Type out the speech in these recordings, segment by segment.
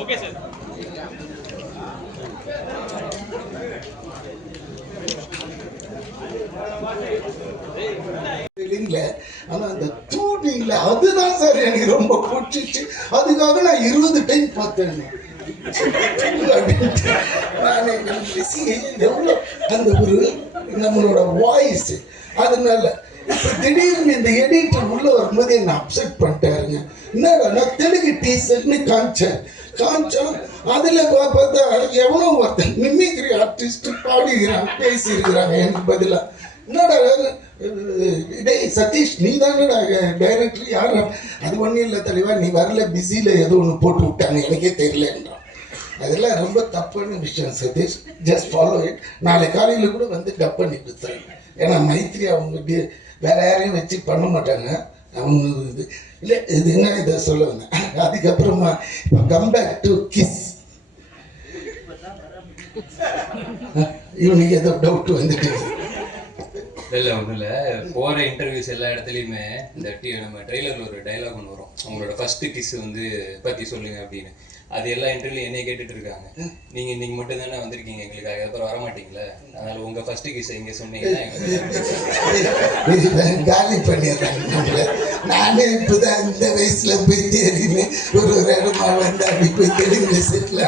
Okay sir. ஆனா அந்த டூடிங்ல அதுதான் சார் எனக்கு ரொம்ப பிடிச்சிச்சு. அதுக்காக நான் 20 டைம் பார்த்தேன். எவ்வளோ அந்த ஒரு நம்மளோட வாய்ஸ். அதனால இப்ப திடீர்னு இந்த எடிட்டர் உள்ள வரும்போது என்ன அப்செட் பண்ணிட்டாருங்க. என்னடா தெலுங்கு டீசர்ட்னு காமிச்சேன். அதுல பார்த்தா எவ்வளோ ஒருத்தன் மிமிக்ரி ஆர்டிஸ்ட் பாடிக்கிறான், பேசியிருக்கிறாங்க எனக்கு பதிலா. என்னடா டேய் சதீஷ், நீ தானடா டைரக்டர்? யார்? அது ஒன்றும் இல்லை தலைவா, நீ வரல, பிஸியில் ஏதோ ஒன்று போட்டு விட்டாங்க, எனக்கே தெரியலன்றான். அதெல்லாம் ரொம்ப தப்பான விஷயம் சதீஷ். Just follow it. நாளை காலையில் கூட வந்து டப் பண்ணி கொடுத்தாங்க. ஏன்னா மைத்ரி அவங்க வேற யாரையும் வச்சு பண்ண மாட்டாங்க. அவங்க இது இல்லை, இது என்ன இதை சொல்ல வந்தேன். அதுக்கப்புறமா இப்போ கம் பேக் டு கிஸ். இவனுக்கு ஏதோ டவுட் வந்துட்டு இல்லை ஒன்றும் இல்லை. போகிற இன்டர்வியூஸ் எல்லா இடத்துலையுமே இந்த நம்ம ட்ரெய்லரில் ஒரு டைலாக் ஒன்று வரும், உங்களோட ஃபஸ்ட்டு கிஸ் வந்து பற்றி சொல்லுங்கள் அப்படின்னு. அது எல்லா இன்டர்வியூலையும் என்னைய கேட்டுட்டு இருக்காங்க. நீங்கள் இன்னைக்கு மட்டும் தானே வந்திருக்கீங்க எங்களுக்கு, அதுக்கப்புறம் வர மாட்டீங்களா? அதனால் உங்கள் ஃபஸ்ட்டு கிஸ் இங்கே சொன்னீங்கன்னா காலி பண்ணிடுறாங்க. நானே இப்போதான் இந்த வயசில் போய் தேடினேன். ஒரு இடமா வந்து அப்படி போய் தெலுங்கு செட்டில்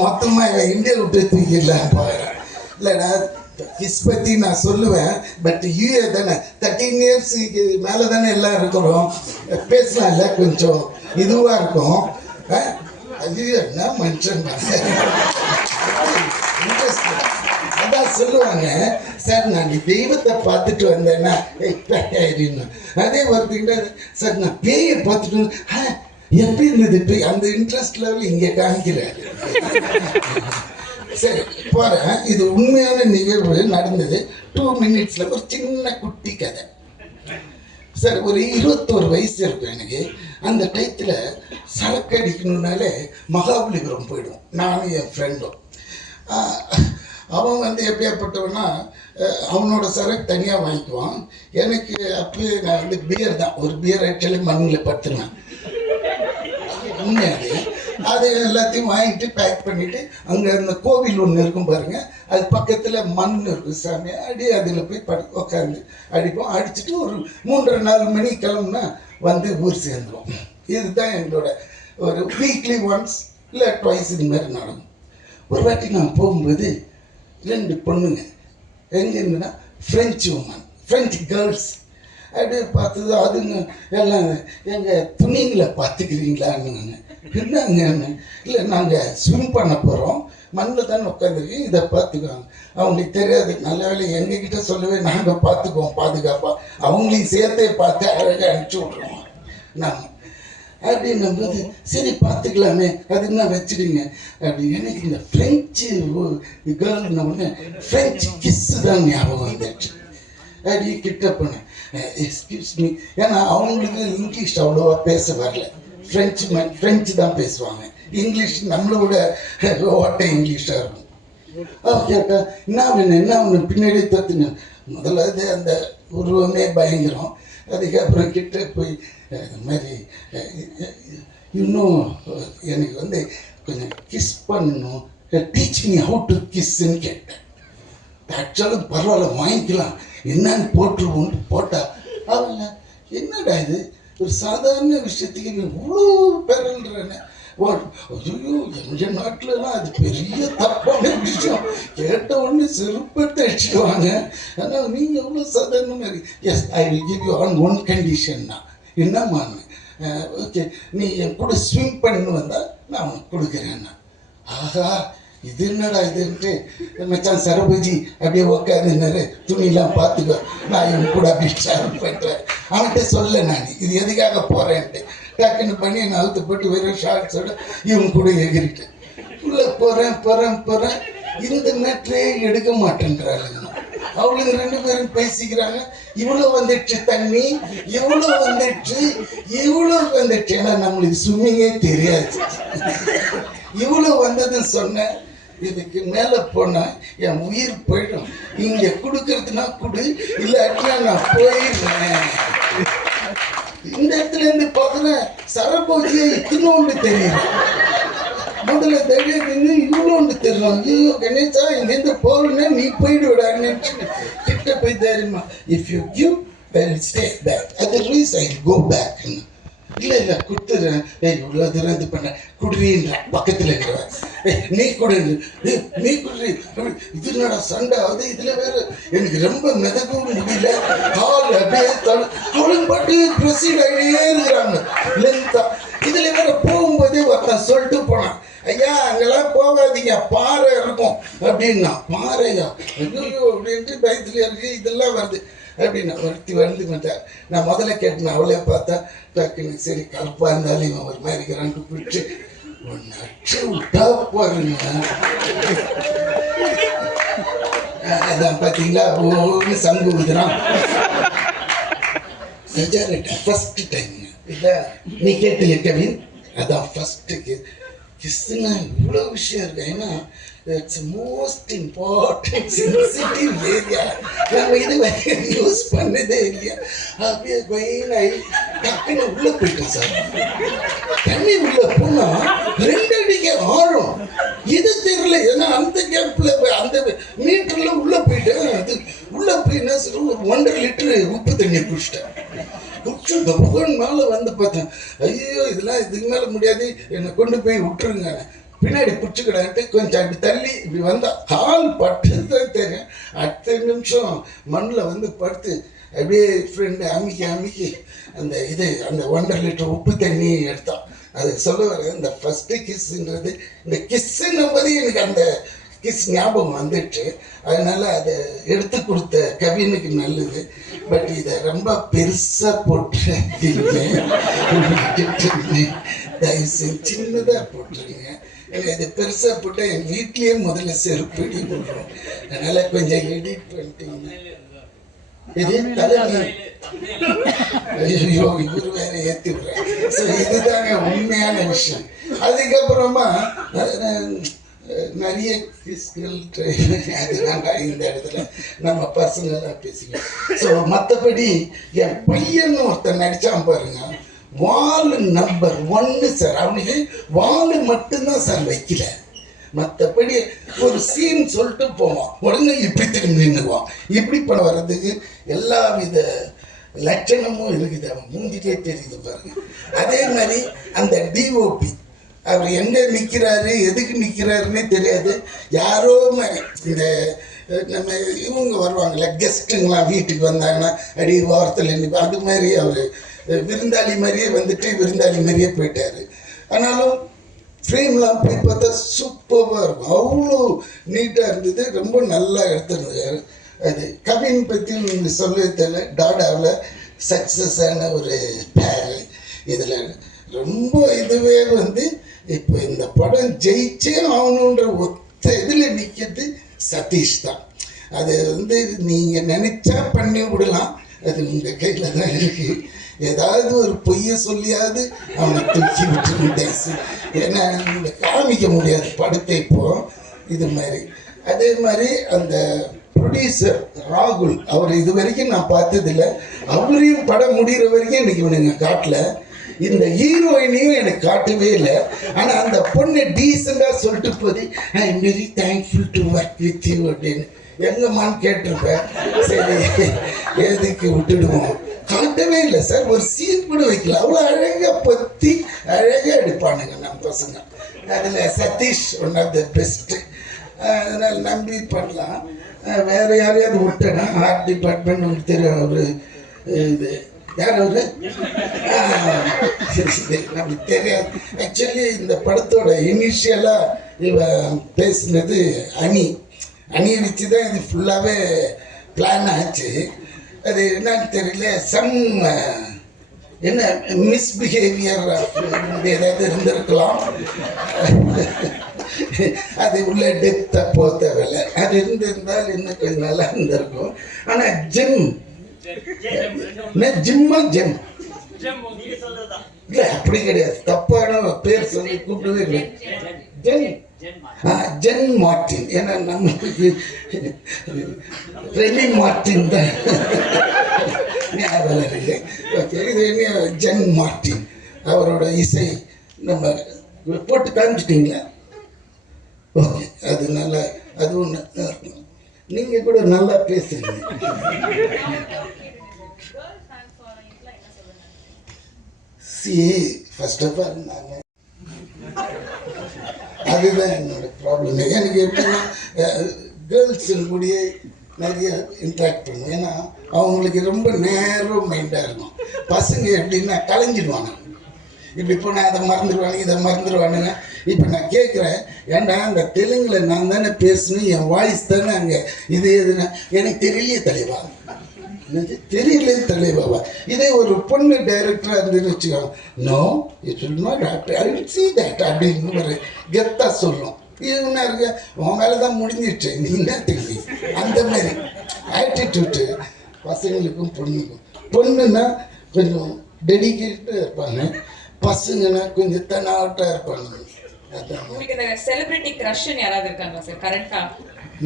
மொத்தமாக இந்தியா விட்டு தூக்கிடலாம் போகிறேன். இல்லைடா கிஸ் பற்றி நான் சொல்லுவேன், பட் யூஏ தானே 13 இயர்ஸுக்கு மேலே தானே எல்லாம் இருக்கிறோம், பேசலாம்ல, கொஞ்சம் இதுவாக இருக்கும். அது என்ன மனுஷன் அதான் சொல்லுவாங்க. சார் நான் தெய்வத்தை பார்த்துட்டு வந்தேன்னா அதே ஒருத்தங்கிட்ட சார் நான் பேயை பார்த்துட்டு எப்படி இருந்தது பேய், அந்த இன்ட்ரெஸ்ட் லெவல் இங்கே காமிக்கிறாரு. சரி போகிறேன். இது உண்மையான நிகழ்வு நடந்தது. 2 மினிட்ஸ்ல ஒரு சின்ன குட்டி கதை. சார் ஒரு 21 வயசு இருக்கும் எனக்கு. அந்த டயத்தில் சரக்கு அடிக்கணுன்னாலே மகாபலிபுரம் போயிடுவோம், நானும் என் ஃப்ரெண்டும். அவன் வந்து எப்படியாப்பட்டவனா அவனோட சரக்கு தனியாக வாங்கிக்குவான். எனக்கு அப்பயே நான் வந்து பியர் தான், ஒரு பியர் ஆக்சுவலி மண்ணில் படுத்துனேன். உண்மையாது அது எல்லாத்தையும் வாங்கிட்டு பேக் பண்ணிவிட்டு அங்கே அந்த கோவில் ஒன்று இருக்கும் பாருங்கள், அது பக்கத்தில் மண் இருக்கும் சாமி, அடி அதில் போய் உட்காந்து அடிப்போம். அடிச்சுட்டு ஒரு 3-4 மணி கிளம்புனா வந்து ஊர் சேர்ந்துடும். இதுதான் எங்களோட ஒரு வீக்லி ஒன்ஸ் இல்லை ட்வைஸ் இது மாதிரி நடக்கும். ஒரு வாட்டி நான் போகும்போது 2 பொண்ணுங்க எங்கேருந்துன்னா ஃப்ரெஞ்சு உமன், ஃப்ரெஞ்சு கேர்ள்ஸ் அப்படியே பார்த்தது. அதுங்க எல்லாம் எங்கள் துணிங்களை பார்த்துக்கிறீங்களான்னு. என்னங்க? இல்லை நாங்கள் ஸ்விம் பண்ண போகிறோம், மண்ணில் தானே உட்காந்துருக்கீங்க, இதை பார்த்துக்குவாங்க. அவங்களுக்கு தெரியாது. நல்ல வேலை எங்ககிட்ட சொல்லவே நாங்கள் பார்த்துக்குவோம் பாதுகாப்பாக, அவங்களையும் சேர்த்தே பார்த்து அழகாக அனுப்பிச்சி விட்ருவோம் நாங்கள். அப்படின்னும் போது சரி பார்த்துக்கலாமே, அதுன்னா வச்சுடுங்க அப்படி. எனக்கு இந்த ஃப்ரெஞ்சு கேர்ள்ன உடனே ஃப்ரெஞ்சு கிஸ்ஸு தான் ஞாபகம் வந்துடுச்சு. அப்படி கிட்ட போனேன், எக்ஸ்கியூஸ் மீ. ஏன்னா அவங்களுக்கு இங்கிலீஷ் அவ்வளோவா பேச வரல. ஃப்ரெஞ்சு தான் பேசுவாங்க. இங்கிலீஷ் நம்மளோட ஓட்ட இங்கிலீஷாக இருக்கும். கேட்டா என்ன வேணும் என்ன ஒன்று பின்னாடி தத்துங்க. முதல்ல அந்த உருவமே பயங்கரம். அதுக்கப்புறம் கிட்ட போய் இந்த மாதிரி இன்னும் எனக்கு வந்து கொஞ்சம் கிஸ் பண்ணணும், டீச் மீ ஹவு டு கிஸ்ன்னு கேட்டேன். ஆக்சுவலாக பரவாயில்ல வாங்கிக்கலாம் என்னன்னு போட்டுருவோன்ட்டு போட்டா அவங்கள என்னடா இது ஒரு சாதாரண விஷயத்துக்கு இவ்வளோ பெறல்றேன்னு. ஐயோ எங்கள் நாட்டிலலாம் அது பெரிய தப்பான விஷயம். கேட்ட உடனே செருப்பத்தை அடிச்சுடுவாங்க. ஆனால் நீங்கள் எவ்வளோ சாதாரணமாக இருக்கு. Yes I will give you on one கண்டிஷன்னா. என்னம்மான்னு? ஓகே நீ என் கூட ஸ்விம் பண்ணு வந்தால் நான் உனக்கு கொடுக்குறேன்னா. ஆஹா இது என்னடா இதுன்ட்டு மச்சான் சரபஜி அப்படியே உட்காந்துன்னாரு, துணியெல்லாம் பார்த்துக்கோ நான் இவன் கூட அப்படி ட்ராவல் பண்ணுறேன். அவன்கிட்ட சொல்ல நான் இது எதுக்காக போகிறேன்ட்டு டக்குன்னு பண்ணி நான் அழுத்து போட்டு வெறும் ஷார்ட்ஸோட இவன் கூட எகிரிட்டேன். உள்ளே போகிறேன். இந்த மேட்ரே எடுக்க மாட்டேன்றாளுங்க. அவளுங்க 2 பேரும் பேசிக்கிறாங்க. இவ்வளோ வந்துடுச்சு தண்ணி, இவ்வளோ வந்துடுச்சு. ஏன்னா நம்மளுக்கு ஸ்விம்மிங்கே தெரியாது. இவ்வளோ வந்ததுன்னு சொன்னேன். இதுக்கு மேலே போனால் என் உயிர் போயிடும். இங்கே கொடுக்கறதுனா கொடு, இல்லாட்டினா நான் போயிடுறேன். பக்கத்துல இருந்து பார்க்குறேன் சரபோஜியை இத்தினோண்டு தெரியுது. முதல்ல திடீர்னு இவ்வளோண்டு தெரியும். ஐயோ கணேசா இங்கேருந்து போகணுன்னா நீ போயிடுவிடான்னு கிட்ட போய் தைரியமா if you give I will stay back, otherwise I will go back. இல்லை கொடுத்துறேன். இவ்வளோ தூரம் இது பண்ண குடுறீன்ற பக்கத்தில் இருக்கிறவன் நீ கொடு நீ குடுறி. இது என்னடா சண்டை ஆகுது. இதில் வேற எனக்கு ரொம்ப மிதக்கவும் முடியல. கால் அப்படியே அவளும் பாட்டு ப்ரொசீட் ஆகிட்டே இருக்கிறாங்க லென்த்தா. இதில் வேற போகும்போதே ஒருத்தன் சொல்லிட்டு போனான், ஐயா அங்கெல்லாம் போகாதீங்க பாறை இருக்கும் அப்படின்னா. பாறையா ஐயோ அப்படின்ட்டு பயத்துல இருக்கு. இதெல்லாம் வருது அப்படின்னா ஒருத்தி வந்து மாட்டார். நான் முதல்ல கேட்டேன், அவளே பார்த்தா டக்குன்னு சரி கருப்பா இருந்தாலும் இவன் ஒரு மாதிரி இருக்கிறான்னு பிடிச்சி ஒன்று அச்சு விட்டா போறேங்க. அதான் பார்த்தீங்களா ஒன்று சங்கு ஊதுறான். ஃபர்ஸ்ட் டைம் இல்லை நீ கேட்டிய கவின், அதான் ஃபர்ஸ்ட்டு கிஸ்ஸுன்னா இவ்வளோ விஷயம் இருக்கு. ஏன்னா it's most important sensitive area. நம்ம இது யூஸ் பண்ணதே இல்லையா. அப்படியே கொயினாகி டக்குன்னு உள்ளே போயிட்டோம் சார். தண்ணி உள்ளே போனால் 2 அடிக்கு ஆழம். இது தெரியல. ஏன்னா அந்த கேப்பில் அந்த மீட்டரில் உள்ளே போயிட்டேன். அது உள்ளே போய் என்ன சொல்ல ஒரு 1.5 லிட்டரு உப்பு தண்ணி குடிச்சிட்டேன். குடிச்சு இந்த புகன் மேலே வந்து பார்த்தேன், ஐயோ இதெல்லாம் இதுக்கு மேலே முடியாது, என்னை கொண்டு போய் விட்டுருங்க. பின்னாடி பிடிச்சிக்கிடான்ட்டு கொஞ்சம் அப்படி தள்ளி இப்படி வந்தா கால் பட்டு தான் தெரியும். அடுத்த நிமிஷம் மண்ணில் வந்து படுத்து அப்படியே ஃப்ரெண்டு அமுக்கி அந்த இது அந்த 1.5 லிட்டர் உப்பு தண்ணி எடுத்தான். அது சொல்ல வர இந்த ஃபஸ்ட்டு கிஸ்ஸுன்றது இந்த கிஸ்ஸுன்னும் போது எனக்கு அந்த கிஸ் ஞாபகம் வந்துட்டு அதனால் அதை எடுத்து கொடுத்த கவினுக்கு நல்லது. பட் இதை ரொம்ப பெருசாக போட்டுருங்க, தயவுசெய்து சின்னதாக போட்டுருங்க. எனக்கு இது பெருசாக போட்டால் என் வீட்லேயே முதல்ல செருப்பு அடி போடுறோம். அதனால் கொஞ்சம் எடிட் பண்ணிட்டீங்கன்னா இது தலைமை. ஐயோ இவர் வேற ஏற்றி விடுறேன். ஸோ இதுதாங்க உண்மையான விஷயம். அதுக்கப்புறமா நிறைய கிஸ்கள் அதுதாங்க இந்த இடத்துல நம்ம பர்சனலாக பேசிக்கலாம். ஸோ மற்றபடி என் பையன்னு ஒருத்தன் நடித்தான் பாருங்க, வால் நம்பர் 1 சார். அவனுக்கு வால் மட்டும்தான் சார் வைக்கல, மற்றபடி ஒரு சீன் சொல்லிட்டு போவான், உடனே இப்படி திரும்பி நின்றுவான். இப்படி பண்ண வர்றதுக்கு எல்லா வித லட்சணமும் இருக்குது. அவன் மூஞ்சிட்டே தெரியுது பாருங்க. அதே மாதிரி அந்த டிஓபி அவர் எங்கே நிற்கிறாரு எதுக்கு நிற்கிறாருன்னே தெரியாது. யாரோ இந்த நம்ம இவங்க வருவாங்கள்ல கெஸ்ட்டுங்களாம் வீட்டுக்கு வந்தாங்கன்னா அடி வாரத்தில் நிற்பா, அது மாதிரி அவர் விருந்தாளி மாதிரியே வந்துட்டு விருந்தாளி மாதிரியே போயிட்டார். ஆனாலும் ஃப்ரேம்லாம் போய் பார்த்தா சூப்பராக இருக்கும், அவ்வளோ நீட்டாக இருந்தது, ரொம்ப நல்லா எடுத்துருந்தாரு. அது கவின் பற்றி நீங்கள் சொல்லவே தெரியல. டாடாவில் சக்ஸஸ் ஆன ஒரு பேர். இதில் ரொம்ப இதுவே வந்து இப்போ இந்த படம் ஜெயிச்சே ஆகணுன்ற ஒத்த இதில் நிற்கிறது சதீஷ் தான். அது வந்து நீங்கள் நினச்சா பண்ணி விடலாம், அது உங்கள் கையில் தான் இருக்குது. ஏதாவது ஒரு பொய்யை சொல்லியாவது அவனை தூக்கி விட்டுருந்தேன். ஏன்னா இந்த காமிக்க முடியாது படத்தை இப்போ இது மாதிரி. அதே மாதிரி அந்த ப்ரொடியூசர் ராகுல், அவர் இது வரைக்கும் நான் பார்த்ததில்லை. அவரையும் படம் முடிகிற வரைக்கும் எனக்கு இவனுங்க காட்டல. இந்த ஹீரோயினையும் எனக்கு காட்டவே இல்லை. ஆனால் அந்த பொண்ணு டீசெண்டாக சொல்லிட்டு போது I am very thankful to work with you அப்படின்னு எங்கம்மான்னு கேட்டிருப்பேன். சரி எதுக்கு விட்டுடுவோம், காட்டவே இல்லை சார். ஒரு சீன் கூட வைக்கல. அவ்வளோ அழகாக பற்றி அழகாக எடுப்பானுங்க நம்ம பசங்க. அதில் Sathish one of the best. அதனால் நம்பி பண்ணலாம். வேறு யாரையாவது விட்டேன்னா ஆர்ட் டிபார்ட்மெண்ட் உங்களுக்கு தெரியும். ஒரு இது யார் அவரு நமக்கு தெரியாது. ஆக்சுவலி இந்த படத்தோட இனிஷியலாக இவன் பேசினது அணியை வச்சு தான் இது ஃபுல்லாகவே பிளான் ஆச்சு. அது என்னன்னு தெரியல, சம் என்ன மிஸ்பிஹேவியர் ஏதாவது இருந்திருக்கலாம். அது உள்ள டெப்த்தாக போக தேவையில்லை. அது இருந்திருந்தால் இன்னும் கொஞ்சம் நல்லா இருந்திருக்கும். ஆனால் ஜிம்மா ஜெம் இல்லை அப்படி கிடையாது, தப்பான பேர் சொல்லி கூப்பிடவே இல்லை. Jem Jen Martin. ஏன்னா நமக்கு ரெனி மார்ட்டின் தான் ஞாபகம் இருக்கு. ஓகே, இது என்ன ஜென் மார்ட்டின் அவரோட இசை நம்ம போட்டு காமிச்சிட்டிங்களா? ஓகே, அது நல்லா, அதுவும் நல்லா இருக்கும். நீங்கள் கூட நல்லா பேசுறீங்க. ஃபர்ஸ்ட் ஆஃப் ஆல் நான் அதுதான் என்னோட ப்ராப்ளம். எனக்கு எப்படின்னா கேர்ள்ஸுங்க கூடயே நிறைய இன்ட்ராக்ட் பண்ணுவேன். ஏன்னா அவங்களுக்கு ரொம்ப நேரோ மைண்டாக இருக்கும். பசங்க எப்படின்னா கலைஞ்சிடுவாங்க. இப்படி போனால் அதை மறந்துடுவானுங்க, இதை மறந்துடுவானுங்க. இப்போ நான் கேட்குறேன், ஏன்னா அந்த தெலுங்கில் நான் தானே பேசணும், என் வாய்ஸ் தானே அங்கே இது எதுனா எனக்கு தெரியலையே தலைவா, தெரியல தலைவாவா. இதே ஒரு பொண்ணு டைரக்டராக இருந்துன்னு வச்சுக்கோங்க, no it will not happen, I will see that அப்படின்னு ஒரு கெத்தாக சொல்லும். இவனா இருக்க உன் மேலே தான் முடிஞ்சிடுச்சு, நீ என்ன தெரியும், அந்த மாதிரி ஆட்டிடியூட்டு பசங்களுக்கும் பொண்ணுக்கும். பொண்ணுன்னா கொஞ்சம் டெடிக்கேட்டாக இருப்பாங்க, பசங்கன்னா கொஞ்சம் தனாவட்டாக இருப்பாங்க. உங்களுக்கு இந்த செலிபிரிட்டி கிரஷ்னு யாராவது இருக்காங்களா சார் கரெக்டா?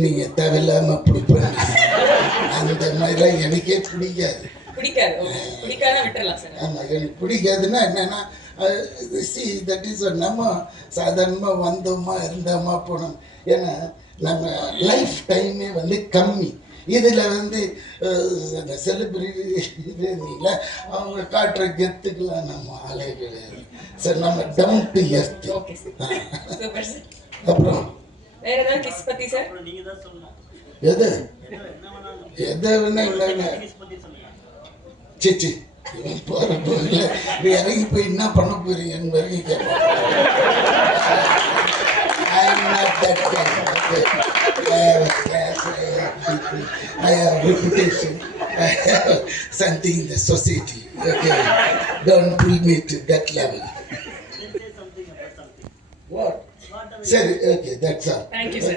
நீங்கள் தேவையில்லாமல் பிடிப்பாங்க, அந்த மாதிரிலாம் எனக்கே பிடிக்காது. பிடிக்காத விட்டுறலாம் சார். ஆமாம், எனக்கு பிடிக்காதுன்னா என்னென்னா சி தட் இஸ் நம்ம சாதாரணமாக வந்தோமா இருந்தோமா போனோம். ஏன்னா நம்ம லைஃப் டைமே வந்து கம்மி. இதில் வந்து அந்த செலிபிரிட்டில அவங்க காட்டுற கெத்துக்கெல்லாம் நம்ம ஆளே கிடையாது சார். நம்ம டவுன் டு எர்த். அப்புறம் வேற ஏதாவது கிஸ் பத்தி சார்? எது எதை வேணா இல்லைன்னா சிச்சி இவன் போகிற போதில் நீ இறங்கி போய் என்ன பண்ண போறீங்கன்னு வரைக்கும் கேட்பேன். I'm not that kind of person. I have a class, I have reputation, I have something in the society. Okay, don't pull me to that level. What? Sorry, okay, that's all. Thank you, sir.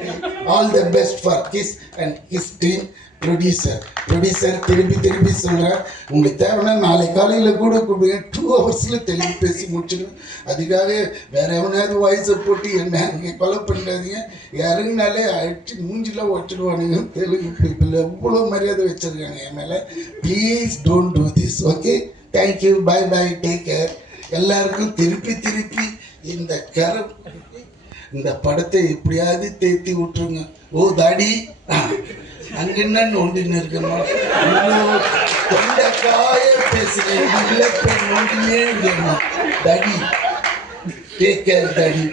All the best for Kiss and Kiss team. Producer திருப்பி சொல்கிறேன், உங்களுக்கு தேவைன்னா நாளை காலையில் கூட கொடுங்க, 2 ஹவர்ஸில் தெலுங்கு பேசி முடிச்சிடுவேன். அதுக்காக வேற எவனாவது வாய்ஸை போட்டு என்ன அங்கே கொலை பண்ணுறாதீங்க. இறங்கினாலே அடிச்சு மூஞ்சிலாம் வச்சுடுவானுங்க. தெலுங்கு பீப்புள் எவ்வளோ மரியாதை வச்சுருக்காங்க என் மேலே. Please don't do this. Okay, thank you, bye bye, take care. எல்லாருக்கும் திருப்பி இந்த படத்தை எப்படியாவது தேத்தி விட்டுருங்க. ஓ தாடி அங்கன்னா நோண்டின்னு இருக்கணும், தொண்டைக்காய பேசுகிறேன், நோண்டினே இருக்கணும். தடி டேக் கேர் தடி.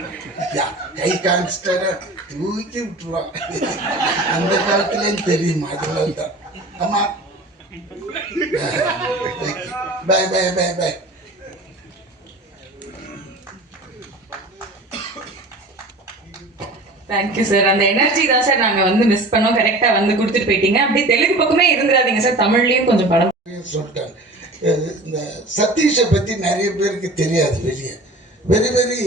கை காமிச்சிட்டார தூக்கி விட்டுருவான். அந்த காலத்துலேயும் தெரியுமா, அதனால தான். ஆமாம், bye bye bye bye. Thank you sir. அந்த எனர்ஜி தான் சார் நாங்க வந்து மிஸ் பண்ணோம். கரெக்டா வந்து கொடுத்துட்டு போயிட்டீங்க. அப்படியே தெலுங்கு பக்கமே இருந்துடாதீங்க சார், தமிழ்லயும் கொஞ்சம் படம் சொல்லிட்டாங்க. இந்த சதீஷை பற்றி நிறைய பேருக்கு தெரியாது. வெளியே வெரி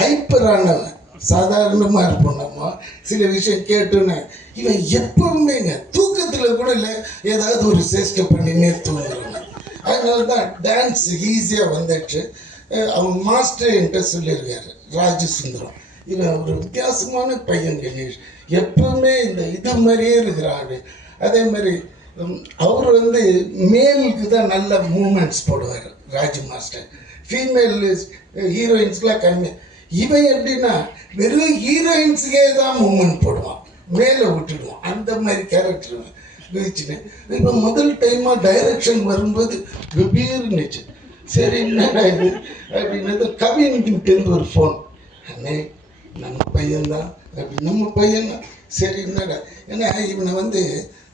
ஹைப்பரானவன், சாதாரணமாக இருப்போம். நம்ம சில விஷயம் கேட்டோன்னே இவன் எப்பவுமேங்க தூக்கத்தில் கூட இல்லை, ஏதாவது ஒரு சேஷ்டை பண்ணினே தூங்குறவங்க. அதனால தான் டான்ஸ் ஈஸியாக வந்துடுச்சு. அவங்க மாஸ்டர் என்கிட்ட சொல்லியிருக்காரு, ராஜசுந்தரம். இவன் ஒரு வித்தியாசமான பையன் கணேஷ், எப்பவுமே இந்த இது மாதிரியே இருக்கிறான். அதே மாதிரி அவர் வந்து மேலுக்கு தான் நல்ல மூமெண்ட்ஸ் போடுவார் ராஜு மாஸ்டர். ஃபீமேல் ஹீரோயின்ஸ்க்கெலாம் கம்மி. இவன் எப்படின்னா வெறும் ஹீரோயின்ஸுக்கே தான் மூமெண்ட் போடுவான், மேலே விட்டுடுவான். அந்த மாதிரி கேரக்டர் வச்சுனேன். இப்போ முதல் டைமாக டைரக்ஷன் வரும்போது கபீர்னுச்சு. சரி என்னடா இது அப்படின்னது கவின்கிட்டேருந்து ஒரு ஃபோன், அண்ணே நம்ம பையன்தான் அப்படி. நம்ம பையன்தான் சரி என்னடா. ஏன்னா இவனை வந்து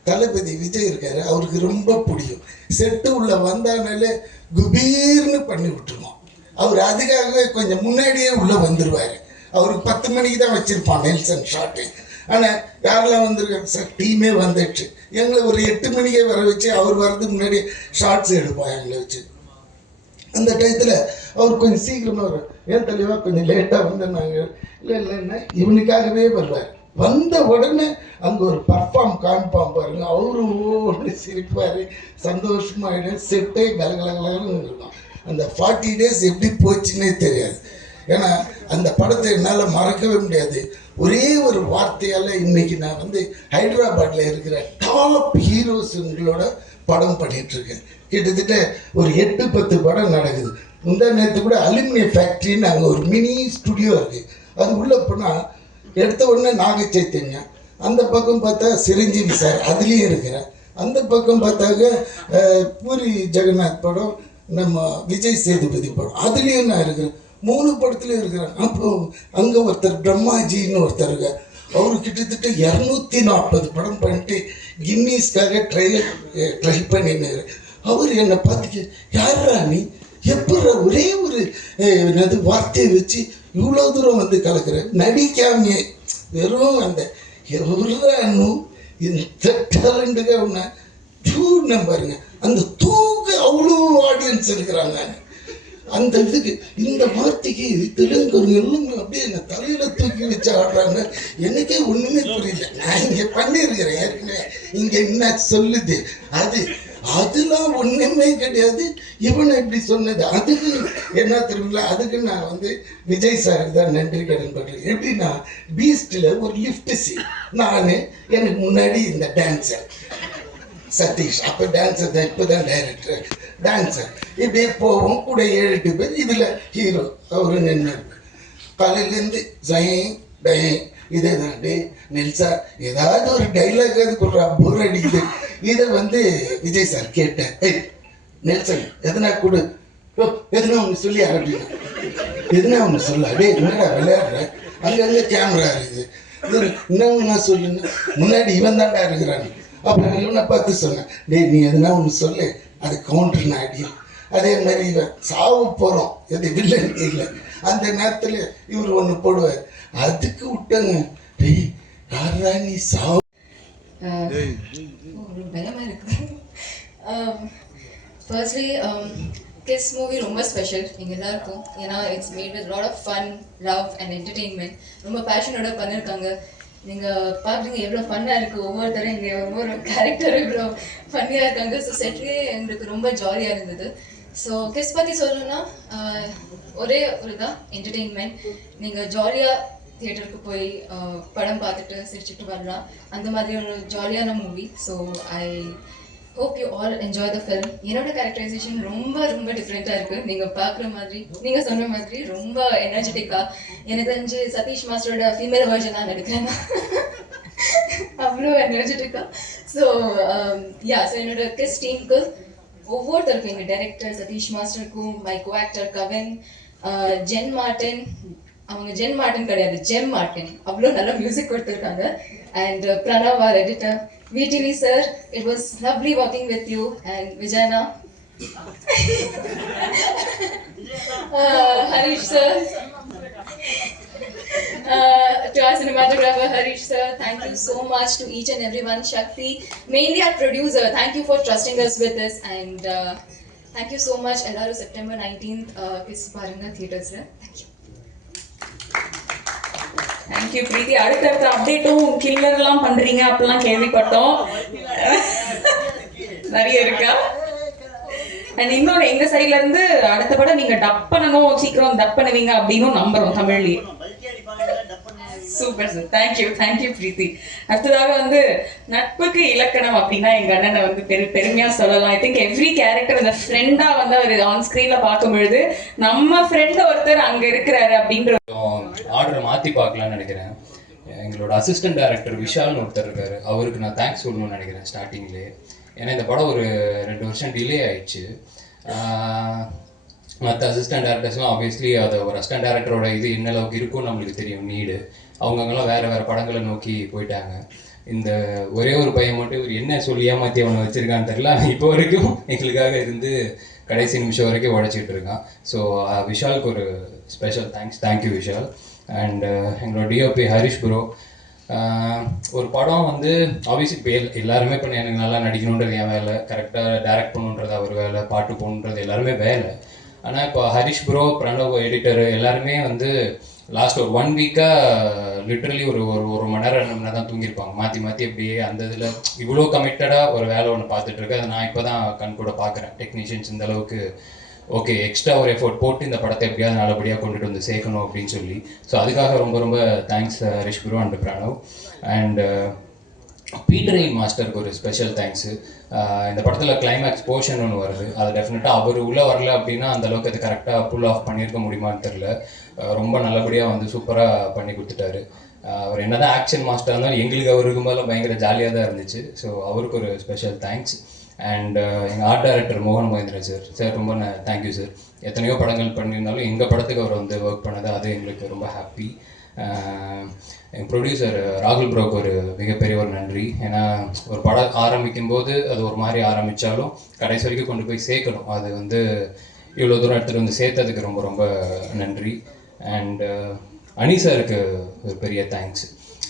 தளபதி விஜய் இருக்காரு, அவருக்கு ரொம்ப பிடிக்கும். செட்டு உள்ள வந்தானாலே குபீர்னு பண்ணி விட்டுருவோம். அவர் அதுக்காகவே கொஞ்சம் முன்னாடியே உள்ளே வந்துடுவார். அவருக்கு 10 மணிக்கு தான் வச்சுருப்பான் நெல்சன் ஷாட்டு. ஆனால் யாரெல்லாம் வந்திருக்காங்க சார், டீமே வந்துடுச்சு. எங்களை ஒரு 8 மணிக்கே வர வச்சு அவர் வர்றதுக்கு முன்னாடி ஷார்ட்ஸ் எடுப்போம் எங்களை வச்சு. அந்த டயத்தில் அவர் கொஞ்சம் சீக்கிரமாக வரும். ஏன் தலைவா கொஞ்சம் லேட்டாக வந்து நாங்கள் இல்லைன்னா இவனுக்காகவே வருவார். வந்த உடனே அங்கே ஒரு பர்ஃபார்ம் காண்பான் பாருங்க, அவரும் ஒன்று சிரிப்பார், சந்தோஷமாகிடும். செட்டே கலகலகலன்னு இருக்கும். அந்த 40 days எப்படி போச்சுன்னே தெரியாது. ஏன்னா அந்த படத்தை என்னால் மறக்கவே முடியாது. ஒரே ஒரு வார்த்தையால் இன்னைக்கு நான் வந்து ஹைதராபாத்தில் இருக்கிற டாப் ஹீரோஸுங்களோட படம் பண்ணிகிட்ருக்கேன். கிட்டத்தட்ட ஒரு 8-10 படம் நடக்குது. முந்தா நேற்று கூட அலுமினியம் ஃபேக்ட்ரின்னு அங்கே ஒரு மினி ஸ்டுடியோ இருக்குது. அது உள்ளே போனால் எடுத்த உடனே நாக சைத்தன்யா, அந்த பக்கம் பார்த்தா சிரஞ்சீவி சார் அதுலேயும் இருக்கிறேன், அந்த பக்கம் பார்த்தாக்க பூரி ஜெகநாத் படம், நம்ம விஜய் சேதுபதி படம் அதுலேயும் நான் இருக்கிறேன். 3 படத்துலையும் இருக்கிறேன். அப்போ அங்கே ஒருத்தர் பிரம்மாஜின்னு ஒருத்தர் இருக்கார். அவர் கிட்டத்தட்ட 240 படம் பண்ணிட்டு கின்னீஸ்க்காக ட்ரை பண்ணினார். அவர் என்னை பார்த்துட்டு, யாரா நீ, எப்படா ஒரே ஒரு என்னது வார்த்தையை வச்சு இவ்வளோ தூரம் வந்து கலக்கிற, நடிக்காமையே வெறும் அந்த எவ்வளோ இந்த டேலண்ட்டுக்கு அவனை தூண்ண பாருங்க. அந்த தூக்கு அவ்வளோ ஆடியன்ஸ் இருக்கிறாங்க. அந்த இதுக்கு இந்த வார்த்தைக்கு தெலுங்கு எல்லாம் அப்படியே என்ன தலையில் தூக்கி வச்சு ஆடுறாங்க. எனக்கே ஒன்றுமே புரியல. நான் இங்கே பண்ணியிருக்கிறேன் ஏற்கனவே, இங்கே என்ன சொல்லுது அது, அதெல்லாம் ஒன்றுமே கிடையாது. இவனை இப்படி சொன்னது அதுக்கு என்ன தெரியுங்களா, அதுக்கு நான் வந்து விஜய் சாருக்கு தான் நன்றி கடன் பண்ணுறேன். எப்படின்னா பீஸ்டில் ஒரு லிஃப்ட் சீன், நான் எனக்கு முன்னாடி இந்த டான்ஸர் சதீஷ், அப்போ டான்ஸர் தான், இப்போ தான் டைரக்டர், டான்ஸர் இப்படியே போவோம் கூட 7-8 பேர். இதில் ஹீரோ அவரு நின்று காலையிலேருந்து ஜெயின் டயன் இதே தான். டே நெல்சா ஏதாவது ஒரு டைலாக் அது கொடுறா, போர் அடிக்குது. இதை வந்து விஜய் சார் கேட்டேன், ஏய் நெல்சன் எதனா கொடு, எதுனா ஒன்று சொல்லி ஆரம்பிங்க, எதுனா ஒன்று சொல்ல, டே என்னடா விளையாடுற, அங்கங்கே கேமரா இருக்குது, இது இன்னும் நான் சொல்லுங்க, முன்னாடி இவன் தாண்டா இருக்கிறான். அப்புறம் இவனை பார்த்து சொன்னேன், டே நீ எதுனா ஒன்று சொல்லு, அது கவுண்டர் நாடி. அதே மாதிரி இவன் சாவு போகிறோம், எது வில்லன் இல்லை, அந்த நேரத்தில் இவர் ஒன்று போடுவார், அதுக்கு விட்டங்க, டேய் யாரா நீ சாவு. பயமா இருக்கு. ஃபர்ஸ்ட்லி கிஸ் மூவி ரொம்ப ஸ்பெஷல் எங்க எல்லாருக்கும். ஏன்னா it's made with lot of fun, love and entertainment. ரொம்ப பேஷனோட பண்ணியிருக்காங்க. நீங்கள் பார்க்குறீங்க எவ்வளோ ஃபன்னாக இருக்குது. ஒவ்வொருத்தரும் இங்கே ஒவ்வொரு கேரக்டரும் இவ்வளோ ஃபன்னியாக இருக்காங்க. ஸோ செட்லேயே எங்களுக்கு ரொம்ப ஜாலியாக இருந்தது. ஸோ கிஸ் பற்றி சொல்லணும்னா ஒரே ஒரு தான் என்டர்டெயின்மெண்ட். நீங்கள் ஜாலியாக தியேட்டருக்கு போய் படம் பார்த்துட்டு சிரிச்சுட்டு வரலாம். அந்த மாதிரி ஒரு ஜாலியான movie. So I hope you all enjoy the film. என்னோட கேரக்டரைசேஷன் ரொம்ப ரொம்ப டிஃப்ரெண்ட்டாக இருக்குது. நீங்கள் பார்க்குற மாதிரி, நீங்கள் சொன்ன மாதிரி ரொம்ப எனர்ஜெட்டிக்காக. எனக்கு தெரிஞ்சு சதீஷ் மாஸ்டரோட ஃபீமேல் வெர்ஷன் தான் நடிக்கிறேன் அவ்வளோ எனர்ஜெட்டிக்காக. ஸோ ஸோ என்னோட கிஸ் டீமுக்கு ஒவ்வொருத்தருக்கும், எங்கள் டைரக்டர் சதீஷ் மாஸ்டருக்கும், my co actor Kavin, Jen Martin, அவங்க ஜென் மார்டின் கிடையாது ஜெம் மார்டின், அவ்வளோ நல்லா மியூசிக் கொடுத்துருக்காங்க. And Pranav our editor, VTV sir, it was lovely working with you. And Vijayana, Harish sir, to our cinematographer Harish sir, thank you so much to each and everyone. Shakti, mainly our producer, thank you for trusting us with this. And thank you so much. Ellaru September 19th Kiss Paranga Theatres. Thank you. Thank you Preethi. அடுத்தடுத்த அப்டேட்டும் கில்லர்லாம் பண்றீங்க அப்படிலாம் கேள்விப்பட்டோம், நிறைய இருக்கா? And இன்னொன்று, எங்க சைட்ல இருந்து அடுத்த படம் நீங்க டப் பண்ணணும், சீக்கிரம் டப் பண்ணுவீங்க அப்படின்னு நம்புறோம் தமிழ்லயே. சூப்பர் சார், தேங்க்யூ பிரீத்தி. அடுத்ததாக வந்து நட்புக்கு இலக்கணம் அப்படின்னா எங்க அண்ணனை வந்து பெருமையா சொல்லலாம். ஐ திங்க் எவ்ரி கேரக்டர் அந்த ஃப்ரெண்டா வந்து அவர் ஆன் ஸ்கிரீன்ல பார்க்கும் பொழுது நம்ம ஃப்ரெண்ட் ஒருத்தர் அங்க இருக்கிறாரு அப்படின்ற ஆர்டர் மாற்றி பார்க்கலான்னு நினைக்கிறேன். எங்களோட அசிஸ்டன்ட் டைரக்டர் விஷால்னு ஒருத்தர் இருக்காரு, அவருக்கு நான் தேங்க்ஸ் சொல்லணும்னு நினைக்கிறேன் ஸ்டார்டிங்லேயே. ஏன்னா இந்த படம் ஒரு 2 வருஷம் டிலே ஆயிடுச்சு. மற்ற அசிஸ்டன்ட் டேரக்டர்ஸ்லாம் ஆப்வியஸ்லி அதை ஒரு அசிஸ்டன்ட் டேரக்டரோட இது என்ன அளவுக்கு இருக்கும்னு நம்மளுக்கு தெரியும் நீடு. அவங்கெல்லாம் வேறு படங்களை நோக்கி போயிட்டாங்க. இந்த ஒரே ஒரு பையன் மட்டும் இவர் என்ன சொல்லி ஏமாற்றி அவனை வச்சுருக்கான்னு தெரியல, இப்போ வரைக்கும் எங்களுக்காக இருந்து கடைசி நிமிஷம் வரைக்கும் உழைச்சிட்டு இருக்கான். ஸோ விஷாலுக்கு ஒரு ஸ்பெஷல் தேங்க்யூ விஷால். அண்ட் எங்களோட டிஓபி ஹரிஷ் ப்ரோ. ஒரு படம் வந்து ஆப்வியஸ்லி இப்போ எல்லாருமே இப்போ எனக்கு நல்லா நடிக்கணுன்றது என் வேலை, கரெக்டாக டைரக்ட் பண்ணணுன்றது அவர் வேலை, பாட்டு போகணுன்றது எல்லாருமே வேலை. ஆனால் இப்போ ஹரிஷ் ப்ரோ, பிரணவ் எடிட்டர் எல்லாருமே வந்து லாஸ்ட் ஒரு 1 வீக்காக லிட்ரலி ஒரு 1 மணி நேரம் 2 மணி நேரம் தான் தூங்கியிருப்பாங்க மாற்றி அப்படியே. அந்த இதில் இவ்வளோ கமிட்டடாக ஒரு வேலை ஒன்று பார்த்துட்ருக்கு. அதை நான் இப்போ தான் கண் கூட பார்க்குறேன். டெக்னீஷியன்ஸ் இந்த அளவுக்கு ஓகே எக்ஸ்ட்ரா ஒரு எஃபோர்ட் போட்டு இந்த படத்தை எப்படியாவது நல்லபடியாக கொண்டுட்டு வந்து சேர்க்கணும் அப்படின்னு சொல்லி. ஸோ அதுக்காக ரொம்ப ரொம்ப thanks Harish Guru and Pranav. And பீட்டரைன் மாஸ்டருக்கு ஒரு ஸ்பெஷல் தேங்க்ஸு. இந்த படத்தில் கிளைமேக்ஸ் போர்ஷன் ஒன்று வருது, அது டெஃபினட்டாக அவர் உள்ளே வரல அப்படின்னா அந்தளவுக்கு அது கரெக்டாக புல் ஆஃப் பண்ணியிருக்க முடியுமான்னு தெரில. ரொம்ப நல்லபடியாக வந்து சூப்பராக பண்ணி கொடுத்துட்டாரு. அவர் என்ன தான் ஆக்ஷன் மாஸ்டராக இருந்தாலும் எங்களுக்கு அவர் இருக்கும்போது பயங்கர ஜாலியாக தான் இருந்துச்சு. ஸோ அவருக்கு ஒரு ஸ்பெஷல் தேங்க்ஸ். அண்ட் எங்கள் ஆர்ட் டைரக்டர் மோகன் மகேந்திரன் சார் ரொம்ப தேங்க்யூ சார். எத்தனையோ படங்கள் பண்ணியிருந்தாலும் எங்கள் படத்துக்கு அவர் வந்து ஒர்க் பண்ணது அது எங்களுக்கு ரொம்ப ஹாப்பி. என் ப்ரொடியூசர் ராகுல் ப்ரோக்கு ஒரு மிகப்பெரிய ஒரு நன்றி. ஏன்னா ஒரு படம் ஆரம்பிக்கும் போது அது ஒரு மாதிரி ஆரம்பித்தாலும் கடைசி வரைக்கும் கொண்டு போய் சேர்க்கணும், அது வந்து இவ்வளோ தூரம் எடுத்துகிட்டு வந்து சேர்த்ததுக்கு ரொம்ப ரொம்ப நன்றி. அண்ட் அனி சாருக்கு ஒரு பெரிய தேங்க்ஸ்.